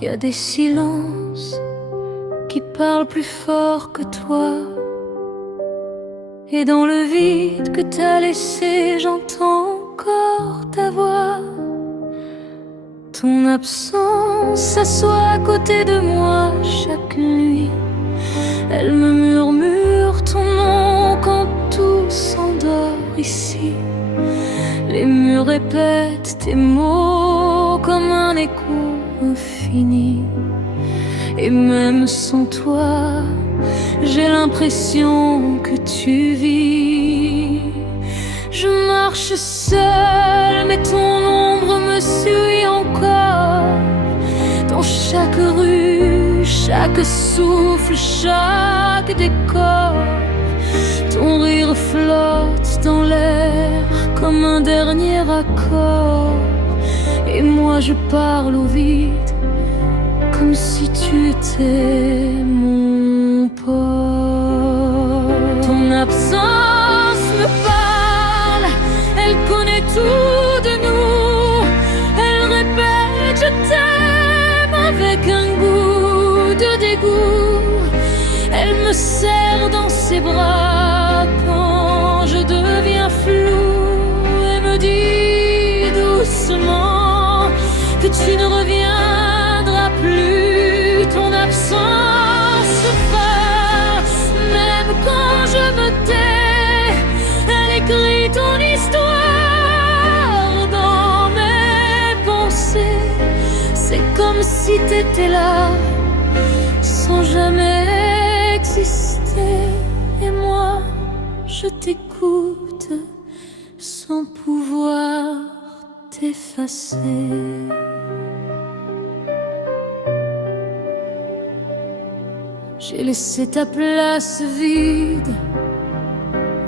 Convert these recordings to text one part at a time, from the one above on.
y a des silences qui parlent plus fort que toi. Et dans le vide que t'as laissé, j'entends encore ta voix. Ton absence s'assoit à côté de moi chaque nuit. Elle me murmure ton nom quand tout s'endort ici. Les murs répètent tes mots comme un écho infini. Et même sans toi, j'ai l'impression que tu vis. Je marche seule, mais ton ombre me suit encore. Dans chaque rue, chaque souffle, chaque décor. Ton rire flotte dans l'air comme un dernier accord. Et moi je parle au vide comme si tu étais mon port. Ton absence me parle, elle connaît tout de nous. Elle répète je t'aime avec un goût de dégoût. Elle me serre dans ses bras quand je deviens flou et me dit doucement que tu ne reviendras plus. Ton absence se passe même quand je me tais. Elle écrit ton histoire dans mes pensées. C'est comme si t'étais là sans jamais exister. Et moi je t'écoute sans pouvoir t'effacer. J'ai laissé ta place vide,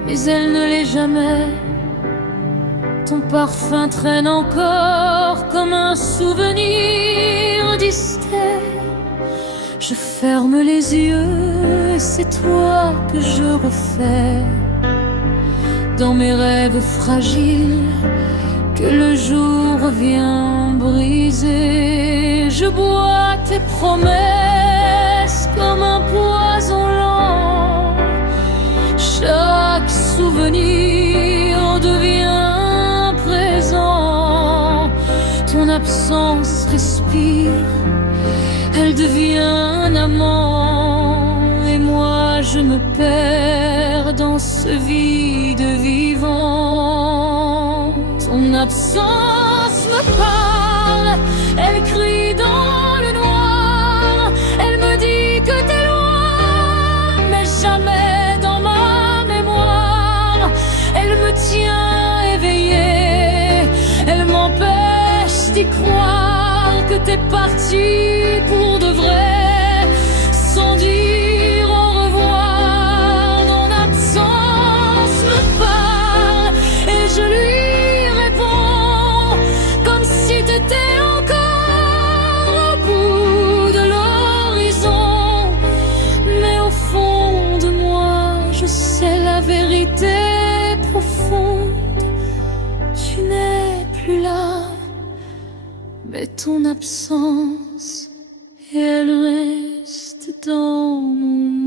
mais elle ne l'est jamais. Ton parfum traîne encore comme un souvenir distant. Je ferme les yeux et c'est toi que je refais. Dans mes rêves fragiles que le jour vient briser. Je bois tes promesses comme un poison lent. Chaque souvenir devient présent. Ton absence respire, elle devient un amant. Et moi je me perds dans ce vide vivant. Ton absence me parle, elle crie dans le noir. Elle me dit que t'es loin, mais jamais dans ma mémoire. Elle me tient éveillée, elle m'empêche d'y croire que t'es parti pour de vrai, sans dire au revoir. Ton absence me parle et je lui réponds comme si t'étais encore au bout de l'horizon. Mais au fond de moi, je sais la vérité profonde. Tu n'es plus là, mais ton absence, elle reste dans mon